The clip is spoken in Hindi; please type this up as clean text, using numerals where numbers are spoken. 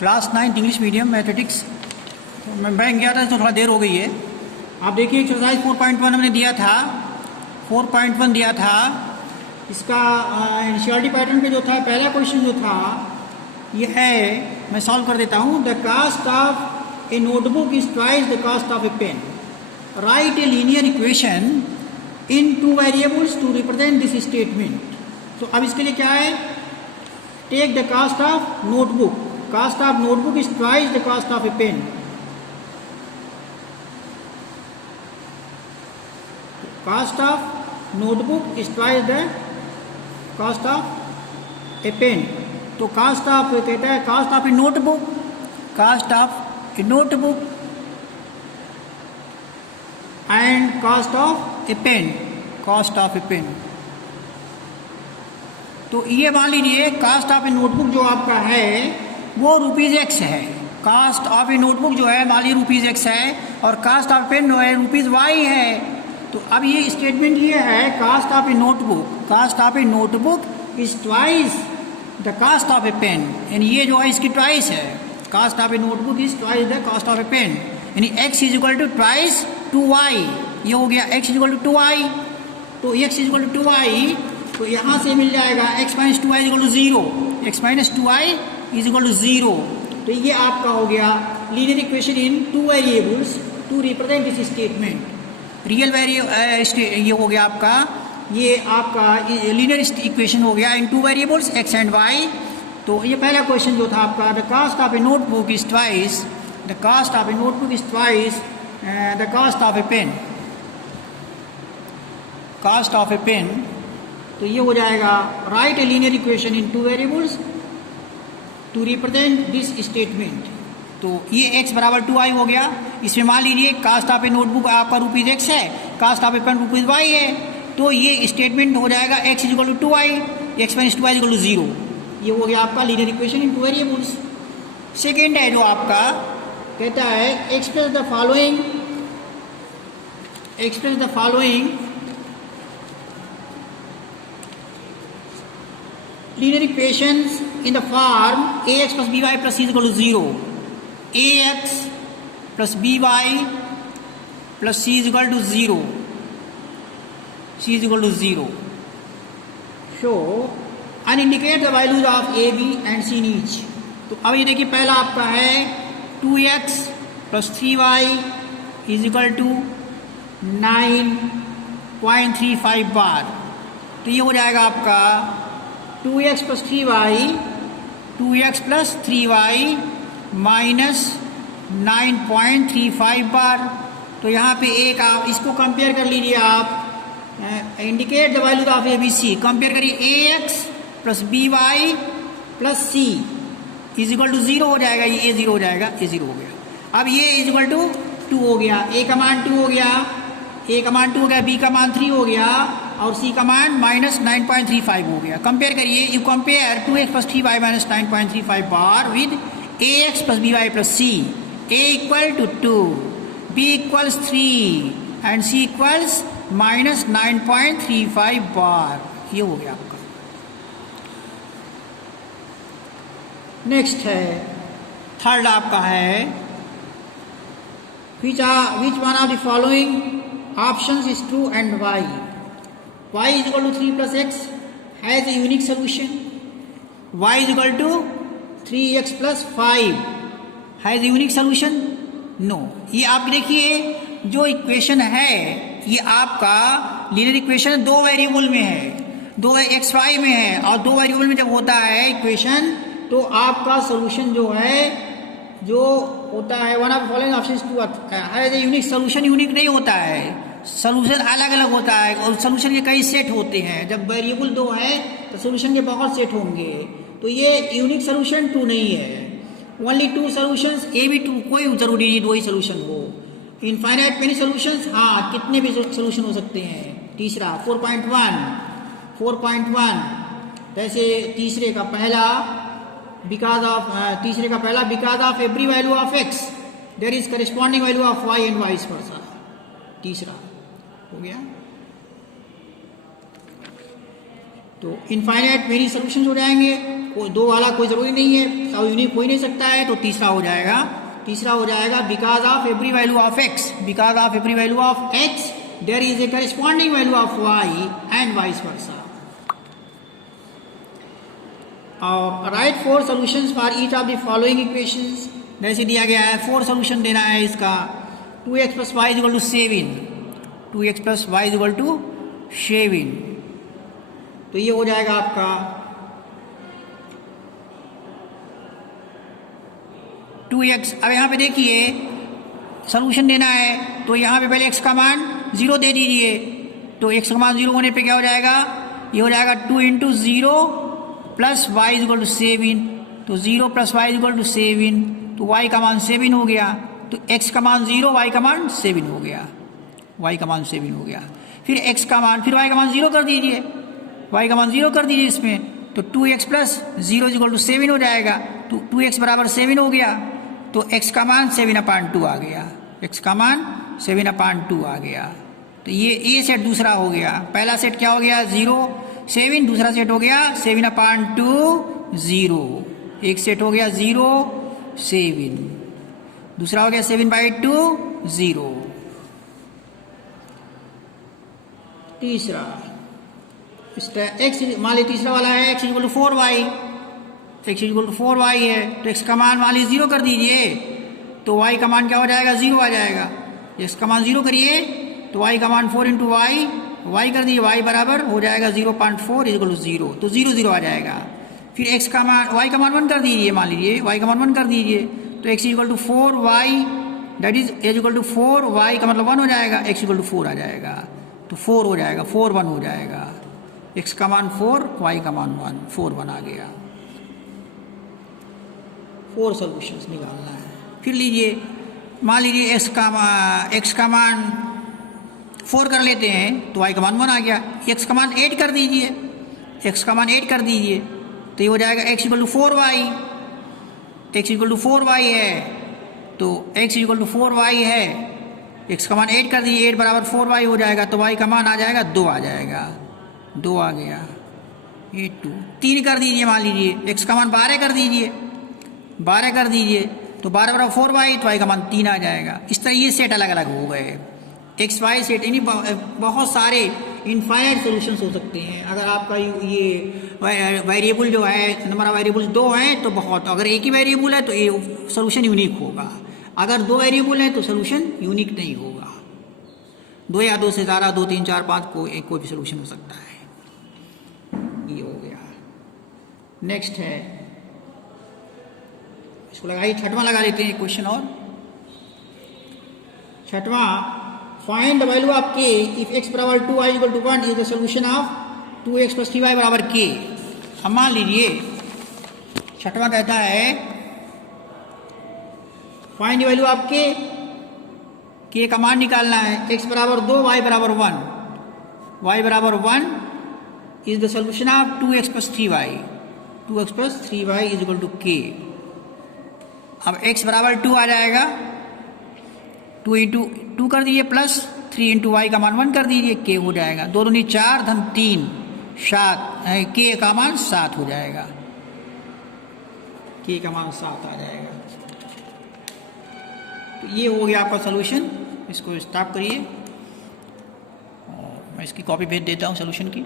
Class 9 English medium mathematics. मैं बैंक गया था तो थोड़ा देर हो गई है। आप देखिए एक्सरसाइज 4.1 हमने दिया था, 4.1 दिया था। इसका इनिशियलिटी पैटर्न पे जो था पहला क्वेश्चन जो था ये है, मैं सॉल्व कर देता हूँ। The cost of a notebook is twice the cost of a pen. Write a linear equation in two variables to represent this statement. तो अब इसके लिए क्या है, take the cost of notebook. Cost of notebook is twice the cost of a pen. Cost of notebook is twice the cost of a pen. तो कास्ट ऑफ कहता है cost of a notebook, cost of a notebook and cost of a pen, cost of a pen. तो ये मान लीजिए कास्ट ऑफ ए नोटबुक जो आपका है वो ₹X है। कास्ट ऑफ ए नोटबुक जो है मान लीजिए ₹X है और कास्ट ऑफ पेन जो है ₹Y है। तो अब ये स्टेटमेंट ये है cost of a notebook, cost of a notebook is twice the cost of a pen, यानी ये जो है इसकी ट्वाइस है। Cost of a notebook is twice the cost of a pen, यानी x is equal to twice 2y। ये हो गया x is equal to 2y। तो x is equal to 2y, तो यहाँ से मिल जाएगा x minus 2y is equal to 0, x minus 2y is equal to 0। तो ये आपका हो गया linear equation in two variables to represent this statement. Real ये हो गया आपका, ये आपका लीनियर इक्वेशन हो गया in two variables x and y। तो ये पहला क्वेश्चन जो था आपका, the cost of a notebook is twice, the cost of a notebook is twice the cost of a pen, cost of a pen. तो ये हो जाएगा write a linear equation in two variables to represent this statement. तो ये x बराबर 2y हो गया। इसमें मान लीजिए कास्ट ऑफ ए नोटबुक आपका ₹X है, cost of a pen ₹Y है। तो ये स्टेटमेंट हो जाएगा x is equal to 2y, x minus 2y is equal to 0। ये हो गया आपका linear equation in two variables. Second है जो आपका कहता है express the following, express the following linear equations in the form ax plus by plus c is equal to 0, ax plus by plus c is equal to 0, c is equal to 0. So and indicate the values of a, b and c in each. तो अब ये देखिए पहला आपका है 2x plus 3y is equal to 9.35 बार। तो ये हो जाएगा आपका 2x plus 3y, 2x plus 3y minus 9.35 बार। तो यहाँ पे एक आप इसको कंपेयर कर लीजिए, आप indicate the value of a b c, compare करिए ax plus by plus c is equal to 0 हो जाएगा, ये a 0 हो जाएगा, a 0 हो गया। अब ये इज इक्वल टू 2 हो गया, a का मान 2 हो गया, a का मान 2 हो गया, b का मान 3 हो गया और c का मान माइनस 9.35 हो गया। कंपेयर करिए, you compare 2x plus 3y minus 9.35 bar with ax plus by plus c, a equal to 2, b equals 3 and c equals minus 9.35 bar. ये हो गया आपका। नेक्स्ट है थर्ड आपका है which one of the following options is true and why. y is equal to 3 plus x has a unique solution, y is equal to 3x plus 5 has a unique solution, no। ये आप देखिए जो इक्वेशन है ये आपका लीनियर इक्वेशन दो वेरिएबल में है, दो x y में है, और दो वेरिएबल में जब होता है इक्वेशन तो आपका सोल्यूशन जो है जो होता है one of following options two has a unique solution. Unique नहीं होता है, सोल्यूशन अलग अलग होता है और सोल्यूशन के कई सेट होते हैं। जब वेरिएबल दो है तो सोल्यूशन के बहुत सेट होंगे। तो ये यूनिक सोल्यूशन 2 नहीं है, ओनली 2 सोल्यूशंस, ए भी 2, कोई जरूरी नहीं 2 ही सोल्यूशन हो। इनफाइनाइट मेनी सोल्यूशंस, हाँ कितने भी सोल्यूशन हो सकते हैं। तीसरा 4.1 जैसे तीसरे का पहला because of every value of x there is corresponding value of y and vice versa. तीसरा हो गया। तो इनफाइनाइट मेनी सोल्यूशन हो जाएंगे। दो वाला कोई ज़रूरी नहीं है, अब यूनिक हो ही नहीं सकता है, तो तीसरा हो जाएगा because of every value of x, because of every value of x there is a corresponding value of y and vice versa. और write 4 solutions for each of the following equations. जैसे दिया गया है 4 सॉल्यूशन देना है इसका। 2x + y = 7, 2x + y = 7, तो ये हो जाएगा आपका 2x। अब यहाँ पे देखिए सॉल्यूशन देना है तो यहाँ पे पहले x का मान 0 दे दीजिए, तो x का मान 0 होने पे क्या हो जाएगा, ये हो जाएगा 2 × 0 + y = 7, तो 0 + y = 7, तो y का मान 7 हो गया, तो x का मान 0, y का मान 7 हो गया, y का मान 7 हो गया। फिर x का मान, फिर y का मान 0 कर दीजिए, y का मान 0 कर दीजिए इसमें, तो 2x + 0 = 7 हो जाएगा, तो 2x = 7 हो गया, तो x का मान 7/2 आ गया, x का मान 7/2 आ गया। तो ये सेट दूसरा हो गया। पहला सेट क्या हो गया 0 7, दूसरा सेट हो गया 7/2 0, एक सेट हो गया 0 7, दूसरा हो गया 7/2 0। तीसरा x, मान ली तीसरा वाला है x = 4y, x = 4y है, तो x का मान मान ली 0 कर दीजिए, तो y का मान क्या हो जाएगा 0 आ जाएगा। x का मान 0 करिए तो y का मान 4 × y कर दीजिए, y बराबर हो जाएगा 0.4 = 0, तो 0 0 आ जाएगा। फिर x का मान, y का मान 1 कर दीजिए, मान लीजिए y का मान 1 कर दीजिए, तो x = 4y, that is h = 4y का मतलब 1 हो जाएगा, x = 4 आ जाएगा, तो 4 हो जाएगा, 4 1 हो जाएगा, x का मान 4, y का मान 1, 4 1 आ गया। 4 सॉल्यूशंस निकालना है। फिर लीजिए, मान लीजिए x का मान 4 कर लेते हैं, तो y का मान 1 आ गया, x का मान 8 कर दीजिए, x का मान 8 कर दीजिए, तो ये हो जाएगा x = 4y, x = 4y है, तो x = 4y है, x का मान 8 कर दीजिए, 8 बराबर 4y हो जाएगा, तो y का मान आ जाएगा 2 आ जाएगा, 2 आ गया, 8 2 3 कर दीजिए, मान लीजिए x का मान 12 कर दीजिए, 12 कर दीजिए, तो 12 बराबर 4y, तो y का मान 3 आ जाएगा। इस तरह ये सेट अलग अलग हो गए, एक्स वाई सेट, यानी बहुत सारे इनफाइनाइट सॉल्यूशंस हो सकते हैं। अगर आपका ये वेरिएबल जो है, नंबर ऑफ वेरिएबल्स 2 हैं तो बहुत, अगर एक ही वेरिएबल है तो ये सॉल्यूशन यूनिक होगा, अगर 2 वेरिएबल हैं तो सॉल्यूशन यूनिक नहीं होगा। 2 या 2 से ज़्यादा, 2 3 4 5 कोई भी सॉल्यूशन हो सकता है। ये हो गया। नेक्स्ट है, इसको लगाइए, छठवां लगा लेते हैं क्वेश्चन। और छठवां, find the value of k if x = 2y = 1 is the solution of 2x + 3y = k। अब मान लीजिए छठवां कहता है find the value of k का मान निकालना है, x = 2 y = 1, y = 1 is the solution of 2x + 3y, 2x + 3y = k। अब x = 2 आ जाएगा, 2 × 2 कर दीजिए प्लस 3 × y का मान 1 कर दीजिए, k हो जाएगा, 2 दूनी 4 धन 3 7, k का मान 7 हो जाएगा, k का मान 7 आ जाएगा। तो ये हो गया आपका सॉल्यूशन। इसको स्टॉप करिए और मैं इसकी कॉपी भेज देता हूँ सॉल्यूशन की।